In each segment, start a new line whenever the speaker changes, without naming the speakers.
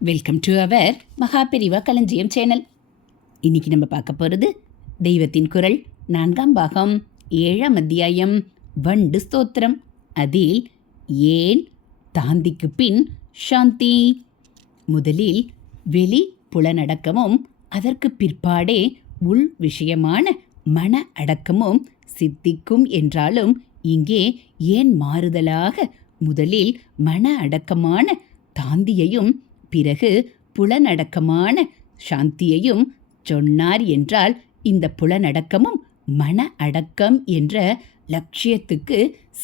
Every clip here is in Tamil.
வெல்கம் டு அவர் மகாபெரிவா களஞ்சியம் சேனல் இன்னைக்கு நம்ம பார்க்க போகிறது தெய்வத்தின் குரல். நான்காம் பாகம் ஏழாம் அத்தியாயம் வண்டு ஸ்தோத்திரம். அதில் ஏன் தாந்திக்கு பின் சாந்தி? முதலில் வெளி புலனடக்கமும் அதற்கு பிற்பாடே உள் விஷயமான மன அடக்கமும் சித்திக்கும் என்றாலும் இங்கே ஏன் மாறுதலாக முதலில் மன அடக்கமான தாந்தியையும் பிறகு புலனடக்கமான சாந்தியையும் சொன்னார் என்றால் இந்த புலனடக்கமும் மன அடக்கம் என்ற லட்சியத்துக்கு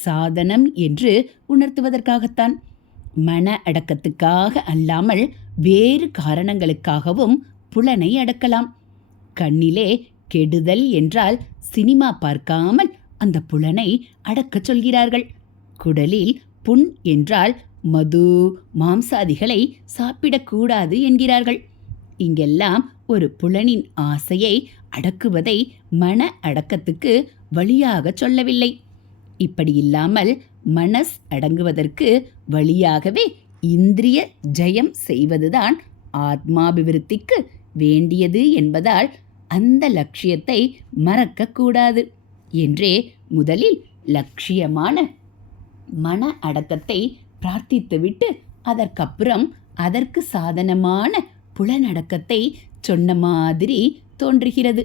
சாதனம் என்று உணர்த்துவதற்காகத்தான். மன அடக்கத்துக்காக அல்லாமல் வேறு காரணங்களுக்காகவும் புலனை அடக்கலாம். கண்ணிலே கெடுதல் என்றால் சினிமா பார்க்காமல் அந்த புலனை அடக்கச் சொல்கிறார்கள். குடலில் புண் என்றால் மது மாம்சாதிகளை சாப்பிடக்கூடாது என்கிறார்கள். இங்கெல்லாம் ஒரு புலனின் ஆசையை அடக்குவதை மன அடக்கத்துக்கு வழியாக சொல்லவில்லை. இப்படி இல்லாமல் மனஸ் அடங்குவதற்கு வழியாகவே இந்திரிய ஜெயம் செய்வதுதான் ஆத்மாபிவிருத்திக்கு வேண்டியது என்பதால் அந்த லட்சியத்தை மறக்கக்கூடாது என்றே முதலில் லட்சியமான மன அடக்கத்தை பிரார்த்தித்துவிட்டு அதற்கப்புறம் அதற்கு சாதனமான புலனடக்கத்தை சொன்ன மாதிரி தோன்றுகிறது.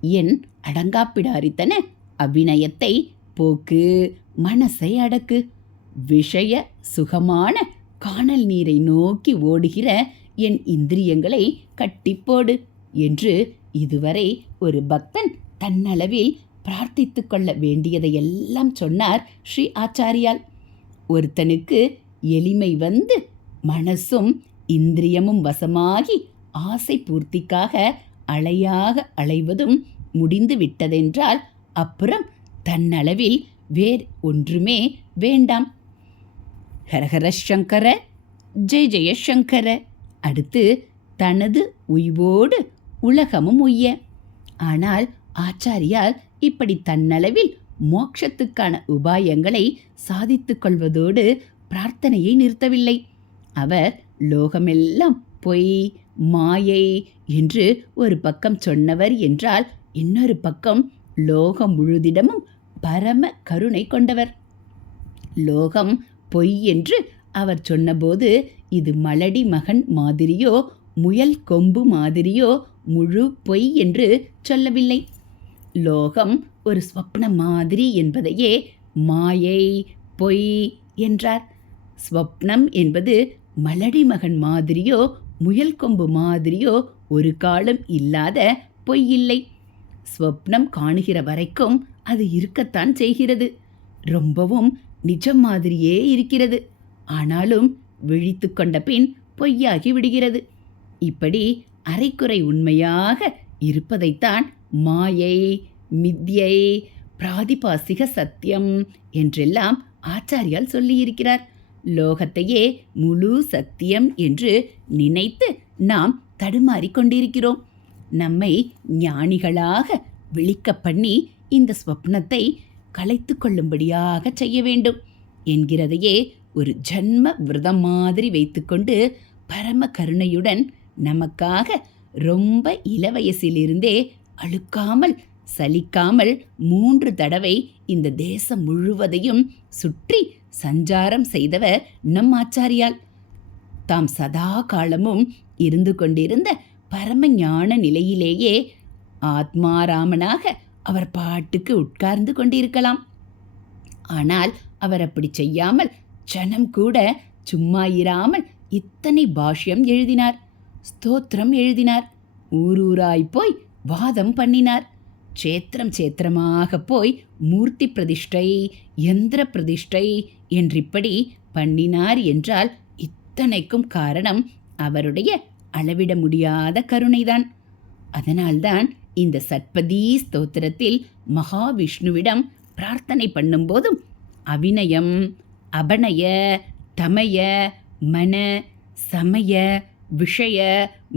என் அடங்காப்பிடாரித்தன அபிநயத்தை போக்கு மனசை அடக்கு விஷய சுகமான காணல் நீரை நோக்கி ஓடுகிற என் இந்திரியங்களை கட்டிப்போடு என்று இதுவரை ஒரு பக்தன் தன்னளவில் பிரார்த்தித்து கொள்ள வேண்டியதையெல்லாம் சொன்னார் ஸ்ரீ ஆச்சாரியால். ஒருத்தனுக்கு எளிமை வந்து மனசும் இந்திரியமும் வசமாகி ஆசை பூர்த்திக்காக அலையாக அலைவதும் முடிந்து விட்டதென்றால் அப்புறம் தன்னளவில் வேறு ஒன்றுமே வேண்டாம். ஹரஹர சங்கர ஜெய ஜெயசங்கர அடுத்து தனது உய்வோடு உலகமும் உய்ய. ஆனால் ஆச்சாரியால் இப்படி தன்னளவில் மோட்சத்துக்கான உபாயங்களை சாதித்து கொள்வதோடு பிரார்த்தனையை நிறுத்தவில்லை. அவர் லோகமெல்லாம் பொய் மாயை என்று ஒரு பக்கம் சொன்னவர் என்றால் இன்னொரு பக்கம் லோகம் முழுதிடமும் பரம கருணை கொண்டவர். லோகம் பொய் என்று அவர் சொன்னபோது இது மலடி மகன் மாதிரியோ முயல் கொம்பு மாதிரியோ முழு பொய் என்று சொல்லவில்லை. லோகம் ஒரு ஸ்வப்ன மாதிரி என்பதையே மாயை பொய் என்றார். ஸ்வப்னம் என்பது மலடி மகன் மாதிரியோ முயல் கொம்பு மாதிரியோ ஒரு காலம் இல்லாத பொய் இல்லை. ஸ்வப்னம் காணுகிற வரைக்கும் அது இருக்கத்தான் செய்கிறது. ரொம்பவும் நிஜம் மாதிரியே இருக்கிறது. ஆனாலும் விழித்து கொண்ட பின் பொய்யாகி விடுகிறது. இப்படி அரைக்குறை உண்மையாக இருப்பதைத்தான் மாயை மித்யை பிராதிபாசிக சத்தியம் என்றெல்லாம் ஆச்சாரியால் சொல்லியிருக்கிறார். லோகத்தையே முழு சத்தியம் என்று நினைத்து நாம் தடுமாறிக் கொண்டிருக்கிறோம். நம்மை ஞானிகளாக விழிக்க பண்ணி இந்த ஸ்வப்னத்தை கலைத்து கொள்ளும்படியாக செய்ய வேண்டும். என்கிறதையே ஒரு ஜன்ம விரதம் மாதிரி வைத்துக்கொண்டு பரம கருணையுடன் நமக்காக ரொம்ப இளவயசிலிருந்தே அழுக்காமல் சலிக்காமல் மூன்று தடவை இந்த தேசம் முழுவதையும் சுற்றி சஞ்சாரம் செய்தவர் நம் ஆச்சாரியால். தாம் சதா காலமும் இருந்து கொண்டிருந்த பரமஞான நிலையிலேயே ஆத்மாராமனாக அவர் பாட்டுக்கு உட்கார்ந்து கொண்டிருக்கலாம். ஆனால் அவர் அப்படி செய்யாமல் ஜனம் கூட சும்மா இராமல் இத்தனை பாஷ்யம் எழுதினார் ஸ்தோத்திரம் எழுதினார் ஊரூராய் போய் வாதம் பண்ணினார். சேத்திரம் சேத்திரமாக போய் மூர்த்தி பிரதிஷ்டை யந்திர பிரதிஷ்டை என்றிப்படி பண்ணினார் என்றால் இத்தனைக்கும் காரணம் அவருடைய அளவிட முடியாத கருணைதான். அதனால்தான் இந்த சத்பதி ஸ்தோத்திரத்தில் மகாவிஷ்ணுவிடம் பிரார்த்தனை பண்ணும்போதும் அபிநயம் அபநய தமய மன சமய விஷய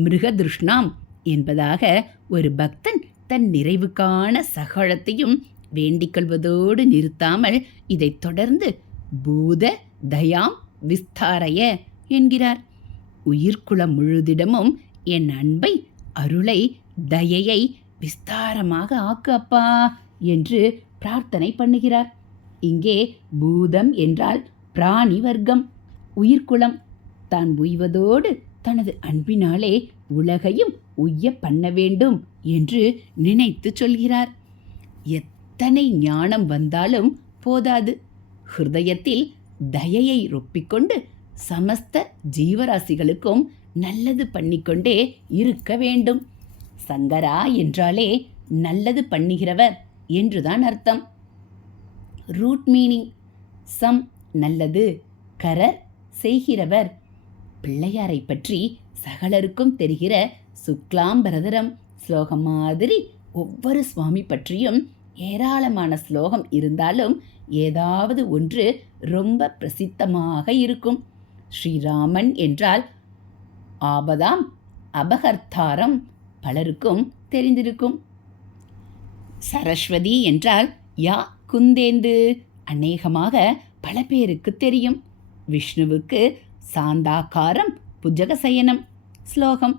மிருகதிருஷ்ணாம் என்பதாக ஒரு பக்தன் தன் நிறைவுக்கான சகலத்தையும் வேண்டிக்கொள்வதோடு நிறுத்தாமல் இதைத் தொடர்ந்து பூத தயாம் விஸ்தாரய என்கிறார். உயிர்குளம் முழுதிடமும் என் அன்பை அருளை தயையை விஸ்தாரமாக ஆக்கு அப்பா என்று பிரார்த்தனை பண்ணுகிறார். இங்கே பூதம் என்றால் பிராணி வர்க்கம் உயிர்குளம் தான் உய்வதோடு தனது அன்பினாலே உலகையும் உய்ய பண்ண வேண்டும் என்று நினைத்து சொல்கிறார். எத்தனை ஞானம் வந்தாலும் போதாது. ஹிருதயத்தில் தயையை ரொப்பிக்கொண்டு சமஸ்த ஜீவராசிகளுக்கும் நல்லது பண்ணிக்கொண்டே இருக்க வேண்டும். சங்கரா என்றாலே நல்லது பண்ணுகிறவர் என்றுதான் அர்த்தம். Root meaning. சம் நல்லது கரர் செய்கிறவர். பிள்ளையாரை பற்றி சகலருக்கும் தெரிகிற சுக்லாம்பரதரம் ஸ்லோகம் மாதிரி ஒவ்வொரு சுவாமி பற்றியும் ஏராளமான ஸ்லோகம் இருந்தாலும் ஏதாவது ஒன்று ரொம்ப பிரசித்தமாக இருக்கும். ஸ்ரீராமன் என்றால் ஆபதாம் அபகர்த்தாரம் பலருக்கும் தெரிந்திருக்கும். சரஸ்வதி என்றால் யா குந்தேந்து அநேகமாக பல பேருக்கு தெரியும். விஷ்ணுவுக்கு சாந்தாகாரம் புஜகசயனம். ஸ்லோகம்.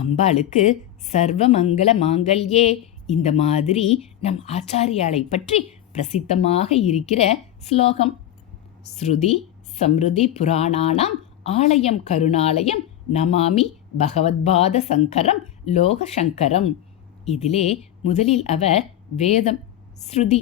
அம்பாளுக்கு சர்வமங்கல மாங்கல்யே இந்த மாதிரி நம் ஆச்சாரியாளை பற்றி பிரசித்தமாக இருக்கிற ஸ்லோகம். ஸ்ருதி சம்ருதி புராணானாம் ஆலயம் கருணாலயம் நமாமி பகவத்பாத சங்கரம் லோகசங்கரம். இதிலே முதலில் அவர் வேதம் ஸ்ருதி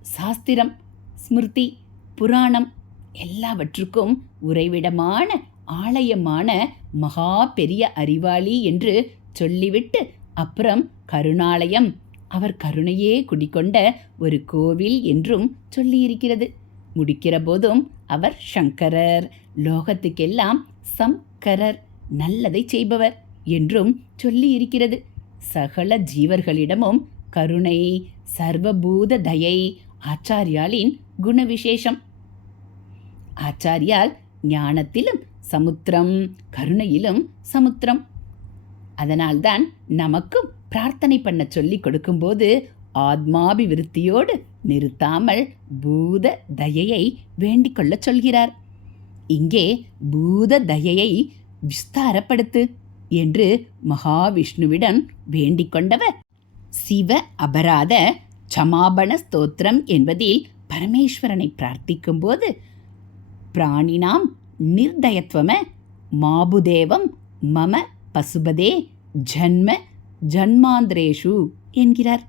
சாஸ்திரம் ஸ்மிருதி புராணம் எல்லாவற்றுக்கும் உறைவிடமான ஆலயமான மகா பெரிய அறிவாளி என்று சொல்லிவிட்டு அப்புறம் கருணாலயம். அவர் கருணையே குடிக்கொண்ட ஒரு கோவில் என்றும் சொல்லியிருக்கிறது. முடிக்கிற போதும் அவர் சங்கரர் லோகத்துக்கெல்லாம் சங்கரர் நல்லதை செய்பவர் என்றும் சொல்லியிருக்கிறது. சகல ஜீவர்களிடமும் கருணை சர்வபூத தயை ஆச்சாரியாலின் குணவிசேஷம். ஆச்சாரியால் ஞானத்திலும் சமுத்திரம் கருணையிலும் சமுத்திரம். அதனால்தான் நமக்கும் பிரார்த்தனை பண்ண சொல்லி கொடுக்கும்போது ஆத்மாபிவிருத்தியோடு நிறுத்தாமல் பூத தயையை வேண்டிக் கொள்ள சொல்கிறார். இங்கே பூத தயையை விஸ்தாரப்படுத்து என்று மகாவிஷ்ணுவிடம் வேண்டிக் கொண்டவர் சிவ அபராத சமாபண ஸ்தோத்திரம் என்பதில் பரமேஸ்வரனை பிரார்த்திக்கும்போது பிராணினாம் நிர்தயத்வம மாபுதேவம் மம பசுபதே ஜன்ம ஜன்மாந்திரேஷு என்கிறார்.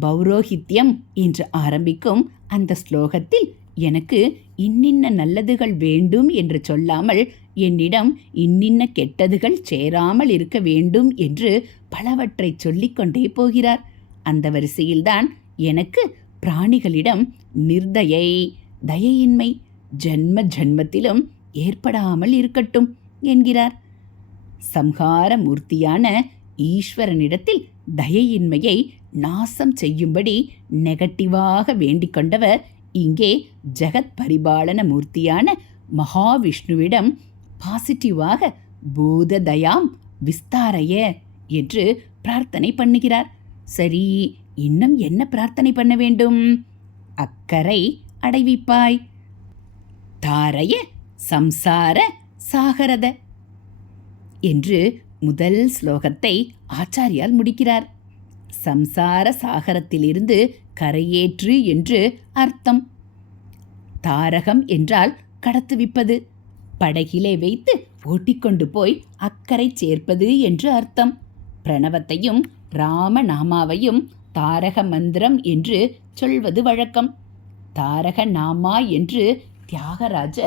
பௌரோஹித்யம் என்று ஆரம்பிக்கும் அந்த ஸ்லோகத்தில் எனக்கு இன்னின்ன நல்லதுகள் வேண்டும் என்று சொல்லாமல் என்னிடம் இன்னின்ன கெட்டதுகள் சேராமல் இருக்க வேண்டும் என்று பலவற்றை சொல்லிக்கொண்டே போகிறார். அந்த வரிசையில்தான் எனக்கு பிராணிகளிடம் நிர்தயை தயையின்மை ஜன்ம ஜென்மத்திலும் ஏற்படாமல் இருக்கட்டும் என்கிறார். சம்ஹார மூர்த்தியான ஈஸ்வரனிடத்தில் தயையின்மையை நாசம் செய்யும்படி நெகட்டிவாக வேண்டிக் கொண்டவர் இங்கே ஜெகத் பரிபாலன மூர்த்தியான மகாவிஷ்ணுவிடம் பாசிட்டிவாக பூத தயாம் விஸ்தாரைய என்று பிரார்த்தனை பண்ணுகிறார். சரி இன்னும் என்ன பிரார்த்தனை பண்ண வேண்டும்? அக்கறை அடைவிப்பாய். தாரைய சம்சார சாகரத என்று முதல் ஸ்லோகத்தை ஆச்சாரியால் முடிக்கிறார். சம்சார சாகரத்திலிருந்து கரையேற்று என்று அர்த்தம். தாரகம் என்றால் கடத்துவிப்பது படகிலே வைத்து ஓட்டிக்கொண்டு போய் அக்கறை சேர்ப்பது என்று அர்த்தம். பிரணவத்தையும் ராமநாமாவையும் தாரக மந்திரம் என்று சொல்வது வழக்கம். தாரக நாமா என்று தியாகராஜ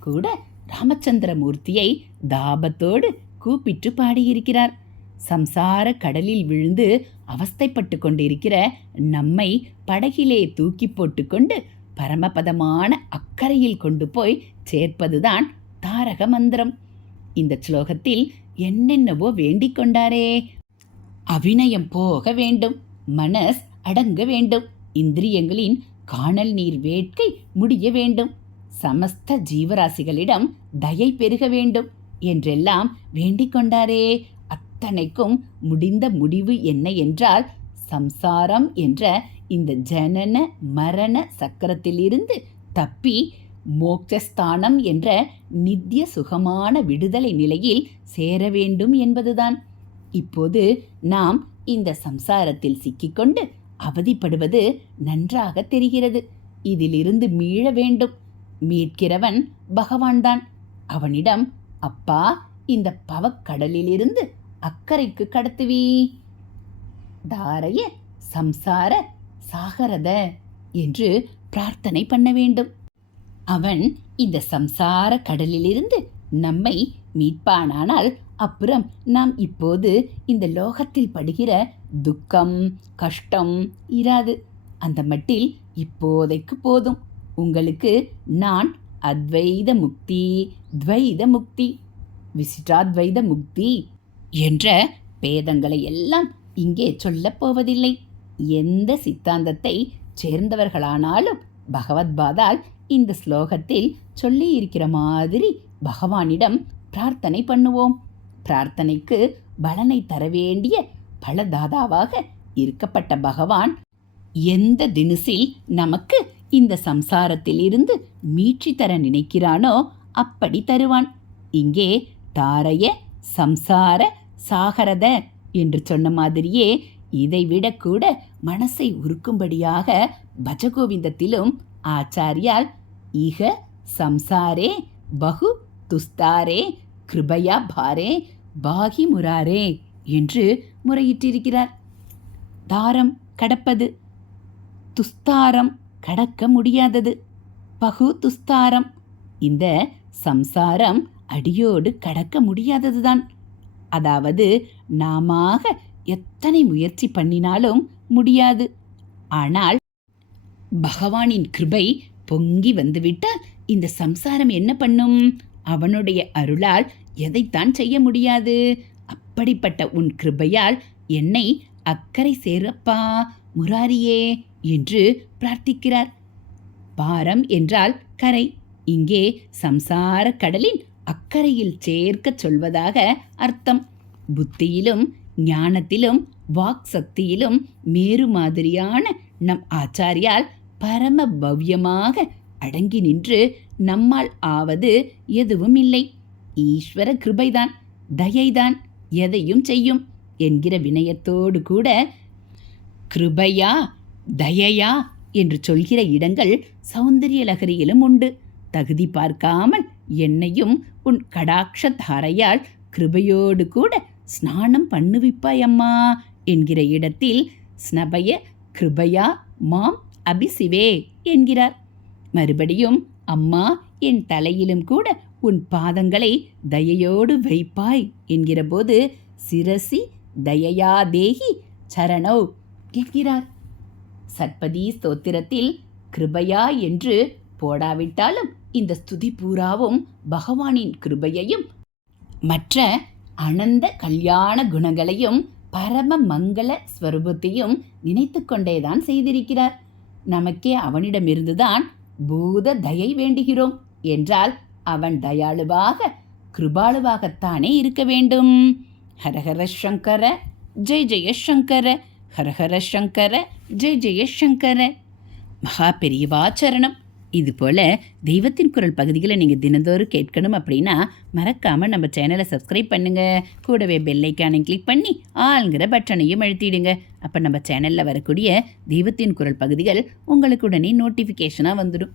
கூட ராமச்சந்திரமூர்த்தியை தாபத்தோடு கூப்பிட்டு பாடியிருக்கிறார். சம்சார கடலில் விழுந்து அவஸ்தைப்பட்டு கொண்டிருக்கிற நம்மை படகிலே தூக்கி போட்டுக்கொண்டு பரமபதமான அக்கறையில் கொண்டு போய் சேர்ப்பதுதான் தாரக மந்திரம். இந்த ஸ்லோகத்தில் என்னென்னவோ வேண்டிக் கொண்டாரே. அபிநயம் போக வேண்டும் மனஸ் அடங்க வேண்டும் இந்திரியங்களின் காணல் நீர் வேட்கை முடிய வேண்டும். சமஸ்த ஜீவராசிகளிடம் தயை பெருக வேண்டும் என்றெல்லாம் வேண்டிக் கொண்டாரே. அத்தனைக்கும் முடிந்த முடிவு என்ன என்றால் சம்சாரம் என்ற இந்த ஜனன மரண சக்கரத்திலிருந்து தப்பி மோக்ஷஸ்தானம் என்ற நித்திய சுகமான விடுதலை நிலையில் சேர வேண்டும் என்பதுதான். இப்போது நாம் இந்த சம்சாரத்தில் சிக்கிக்கொண்டு அவதிப்படுவது நன்றாக தெரிகிறது. இதிலிருந்து மீள வேண்டும். மீட்கிறவன் பகவான்தான். அவனிடம் அப்பா இந்த பவக்கடலிலிருந்து அக்கறைக்கு கடத்துவி. தாரைய சம்சார சாகரத என்று பிரார்த்தனை பண்ண வேண்டும். அவன் இந்த சம்சார கடலிலிருந்து நம்மை மீட்பானானால் அப்புறம் நாம் இப்போது இந்த லோகத்தில் படுகிற துக்கம் கஷ்டம் இராது. அந்த மட்டில் இப்போதைக்கு போதும். உங்களுக்கு நான் அத்வைத முக்தி துவைத முக்தி விசிட்டாத்வைத முக்தி என்ற பேதங்களை எல்லாம் இங்கே சொல்லப் போவதில்லை. எந்த சித்தாந்தத்தை சேர்ந்தவர்களானாலும் பகவத்பாதால் இந்த ஸ்லோகத்தில் சொல்லி இருக்கிற மாதிரி பகவானிடம் பிரார்த்தனை பண்ணுவோம். பிரார்த்தனைக்கு பலனை தர வேண்டிய பலதாதாவாக இருக்கப்பட்ட பகவான் எந்த தினுசில் நமக்கு இந்த சம்சாரத்தில் இருந்து மீட்சி தர நினைக்கிறானோ அப்படி தருவான். இங்கே தாரைய சம்சார சாகரத என்று சொன்ன மாதிரியே இதைவிட கூட மனசை உருக்கும்படியாக பஜகோவிந்தத்திலும் ஆச்சாரியால் இக சம்சாரே பகு துஸ்தாரே கிருபயா பாரே பாகி முராரே என்று முறையிட்டிருக்கிறார். தாரம் கடப்பது துஸ்தாரம் கடக்க முடியாதது. பகு துஸ்தாரம். இந்த சம்சாரம் அடியோடு கடக்க முடியாததுதான். அதாவது நாமாக எத்தனை முயற்சி பண்ணினாலும் முடியாது. ஆனால் பகவானின் கிருபை பொங்கி வந்துவிட்டால் இந்த சம்சாரம் என்ன பண்ணும்? அவனுடைய அருளால் எதைத்தான் செய்ய முடியாது? அப்படிப்பட்ட உன் கிருபையால் என்னை அக்கறை சேரப்பா முராரியே என்று பிரார்த்திக்கிறார். பாரம் என்றால் கரை. இங்கே சம்சார கடலின் அக்கறையில் சேர்க்கச் சொல்வதாக அர்த்தம். புத்தியிலும் ஞானத்திலும் வாக் சக்தியிலும் மேறு மாதிரியான நம் ஆச்சாரியால் பரம பவ்யமாக அடங்கி நின்று நம்மால் ஆவது எதுவும் இல்லை ஈஸ்வர கிருபைதான் தயைதான் எதையும் செய்யும் என்கிற வினயத்தோடு கூட கிருபையா தயையா என்று சொல்கிற இடங்கள் சௌந்தரிய லகரியிலும் உண்டு. தகுதி பார்க்காமல் என்னையும் உன் கடாட்ச தாரையால் கிருபையோடு கூட ஸ்நானம் பண்ணுவிப்பாய் அம்மா என்கிற இடத்தில் ஸ்னபய கிருபையா மாம் அபிசிவே என்கிறார். மறுபடியும் அம்மா என் தலையிலும் கூட உன் பாதங்களை தயையோடு வைப்பாய் என்கிறபோது சிரசி தயையா தேகி சரணோ என்கிறார். சட்பதி ஸ்தோத்திரத்தில் கிருபையா என்று போடாவிட்டாலும் இந்த ஸ்துதி பூராவும் பகவானின் கிருபையையும் மற்ற அனந்த கல்யாண குணங்களையும் பரம மங்கள ஸ்வரூபத்தையும் நினைத்து கொண்டேதான் செய்திருக்கிறார். நமக்கே அவனிடமிருந்துதான் பூத தயை வேண்டுகிறோம் என்றால் அவன் தயாளுவாக கிருபாளுவாகத்தானே இருக்க வேண்டும். ஹரஹர சங்கர ஜெய் ஜெயசங்கர ஹரஹர சங்கர ஜெய் ஜெயசங்கர மகா பெரியவாச்சரணம் இது போல் தெய்வத்தின் குரல் பகுதிகளை நீங்கள் தினந்தோறும் கேட்கணும் அப்படின்னா மறக்காமல் நம்ம சேனலை சப்ஸ்கிரைப் பண்ணுங்கள் கூடவே பெல்லைக்கானை கிளிக் பண்ணி ஆளுங்கிற பட்டனையும் அழுத்திடுங்க. அப்போ நம்ம சேனலில் வரக்கூடிய தெய்வத்தின் குரல் பகுதிகள் உங்களுக்கு உடனே நோட்டிஃபிகேஷனாக வந்துடும்.